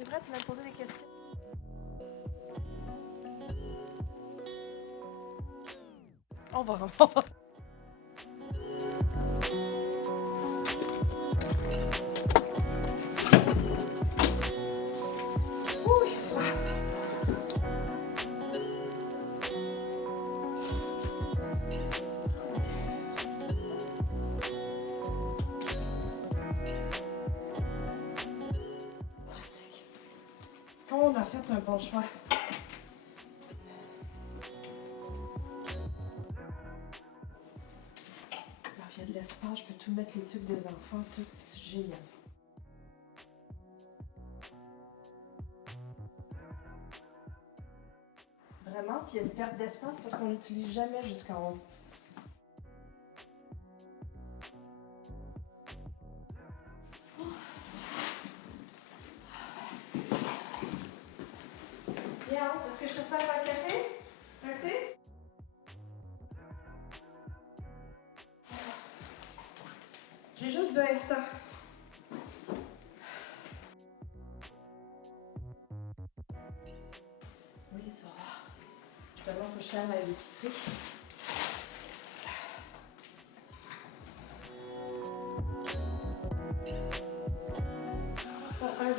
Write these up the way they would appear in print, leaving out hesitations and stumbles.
C'est vrai, tu m'as posé des questions. On va. Ouh, il fait froid. Pratique. Quand on a fait un bon choix. Alors, il y a de l'espace, je peux tout mettre les tubes des enfants, tout, c'est génial. Vraiment, puis il y a une perte d'espace parce qu'on n'utilise jamais jusqu'en haut. Bien, est-ce que je te sers un café? Un thé? J'ai juste du instant. Oui, ça va. Justement, il faut que je serve à l'épicerie.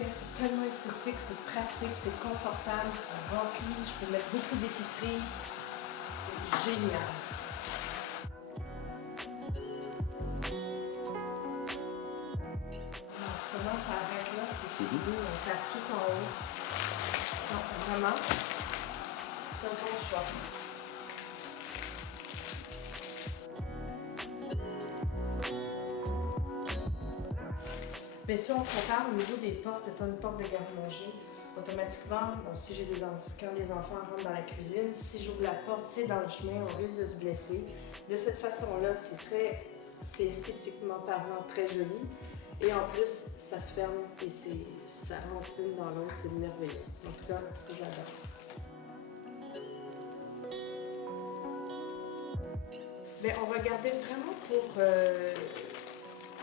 C'est tellement esthétique, c'est pratique, c'est confortable, c'est rempli, je peux mettre beaucoup d'épicerie. C'est génial. Seulement, ça arrête là, c'est fini, on tape tout en haut. Donc, vraiment, c'est un bon choix. Mais si on compare au niveau des portes, mettons une porte de garde-manger, automatiquement, bon, si j'ai des enfants, quand les enfants rentrent dans la cuisine, si j'ouvre la porte, c'est dans le chemin, on risque de se blesser. De cette façon-là, c'est esthétiquement parlant très joli. Et en plus, ça se ferme et ça rentre une dans l'autre, c'est merveilleux. En tout cas, j'adore. Mais on va garder vraiment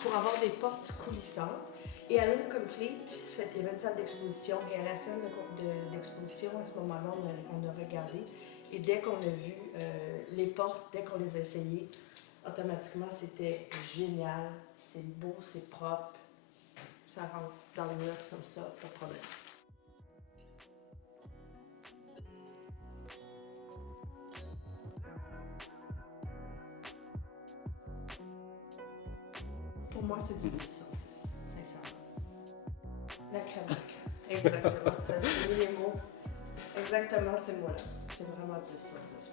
pour avoir des portes coulissantes. Et à l'Incomplete, cette salle d'exposition, et à la salle d'exposition, à ce moment-là, on a regardé. Et dès qu'on a vu les portes, dès qu'on les a essayées, automatiquement, c'était génial. C'est beau, c'est propre. Ça rentre dans le mur comme ça, pas de problème. Pour moi, c'est du 10 sur 10, sincèrement. La crème de crème. Exactement. Tu as mis les mots. Exactement, ces mots-là. C'est vraiment 10 sur 10.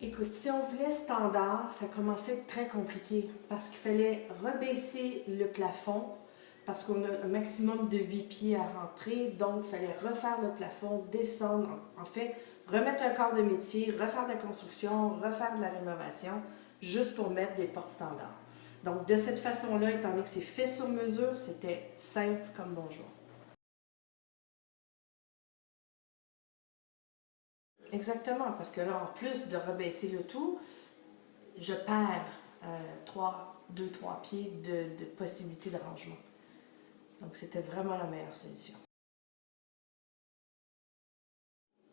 Écoute, si on voulait standard, ça commençait à être très compliqué parce qu'il fallait rebaisser le plafond parce qu'on a un maximum de 8 pieds à rentrer, donc il fallait refaire le plafond, descendre, en fait, remettre un corps de métier, refaire de la construction, refaire de la rénovation, juste pour mettre des portes standards. Donc de cette façon-là, étant donné que c'est fait sur mesure, c'était simple comme bonjour. Exactement, parce que là, en plus de rebaisser le tout, je perds 2-3 pieds de possibilités de rangement. Donc, c'était vraiment la meilleure solution.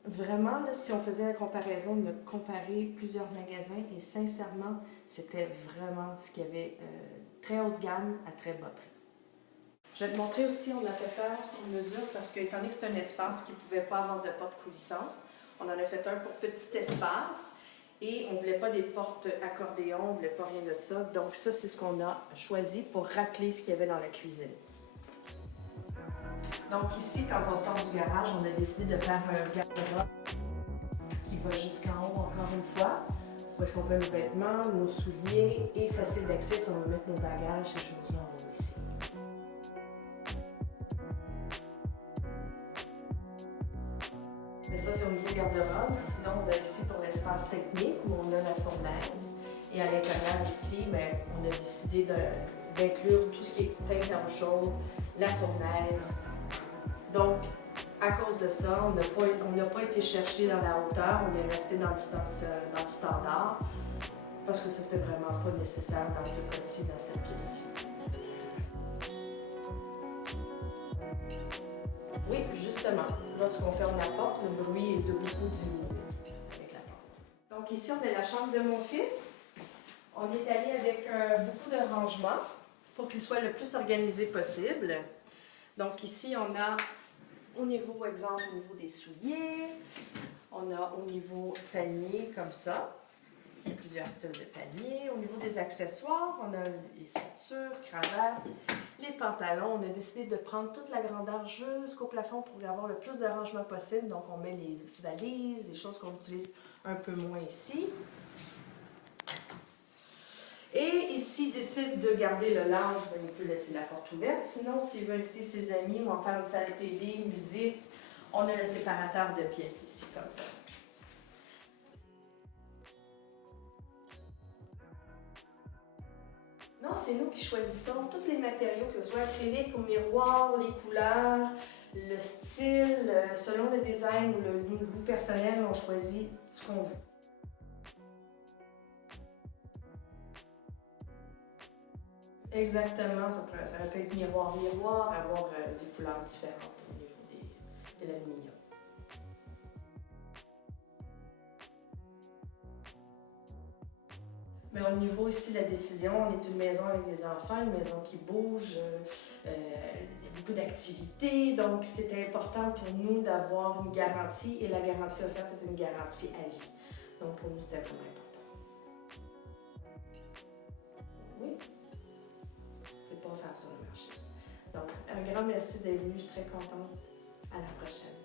Vraiment, là, si on faisait la comparaison, de comparer plusieurs magasins, et sincèrement, c'était vraiment ce qu'il y avait très haut de gamme à très bas prix. Je vais te montrer aussi, on a fait faire sur mesure parce que, étant donné que c'est un espace qui ne pouvait pas avoir de porte coulissante, on en a fait un pour petit espace et on ne voulait pas des portes accordéon, on ne voulait pas rien de ça. Donc ça, c'est ce qu'on a choisi pour rappeler ce qu'il y avait dans la cuisine. Donc ici, quand on sort du garage, on a décidé de faire un garde-robe qui va jusqu'en haut encore une fois, où est-ce qu'on met nos vêtements, nos souliers et facile d'accès si on veut mettre nos bagages, ces choses-là, on a ici. Mais ça, c'est au niveau garde-robe. Sinon, on a ici pour l'espace technique où on a la fournaise. Et à l'intérieur ici, bien, on a décidé d'inclure tout ce qui est teinte à eau chaude, la fournaise. Donc, À cause de ça, on n'a pas été chercher dans la hauteur, on est resté dans le standard parce que c'était vraiment pas nécessaire dans ce cas-ci, dans cette pièce-ci. Oui, justement, lorsqu'on ferme la porte, le bruit est de beaucoup diminué avec la porte. Donc ici, on a la chambre de mon fils. On est allé avec beaucoup de rangements pour qu'il soit le plus organisé possible. Donc ici, on a au niveau, exemple, au niveau des souliers, on a au niveau panier comme ça. Il y a plusieurs styles de panier. Au niveau des accessoires, on a les ceintures, cravates, les pantalons. On a décidé de prendre toute la grandeur jusqu'au plafond pour avoir le plus de rangement possible. Donc, on met les valises, les choses qu'on utilise un peu moins ici. Et ici, décide de garder le lounge, ben, il peut laisser la porte ouverte. Sinon, s'il veut inviter ses amis ou en faire une salle télé, musique, on a le séparateur de pièces ici, comme ça. Non, c'est nous qui choisissons tous les matériaux, que ce soit acrylique ou miroir, les couleurs, le style, selon le design ou le goût personnel, on choisit ce qu'on veut. Exactement, ça peut être miroir, avoir des couleurs différentes au niveau de l'aluminium. Mais au niveau ici de la décision, on est une maison avec des enfants, une maison qui bouge, il y a beaucoup d'activités, donc c'était important pour nous d'avoir une garantie et la garantie offerte est une garantie à vie. Donc pour nous, c'était vraiment important. Oui. Pas faire sur le marché. Donc, un grand merci d'être venu. Je suis très contente. À la prochaine.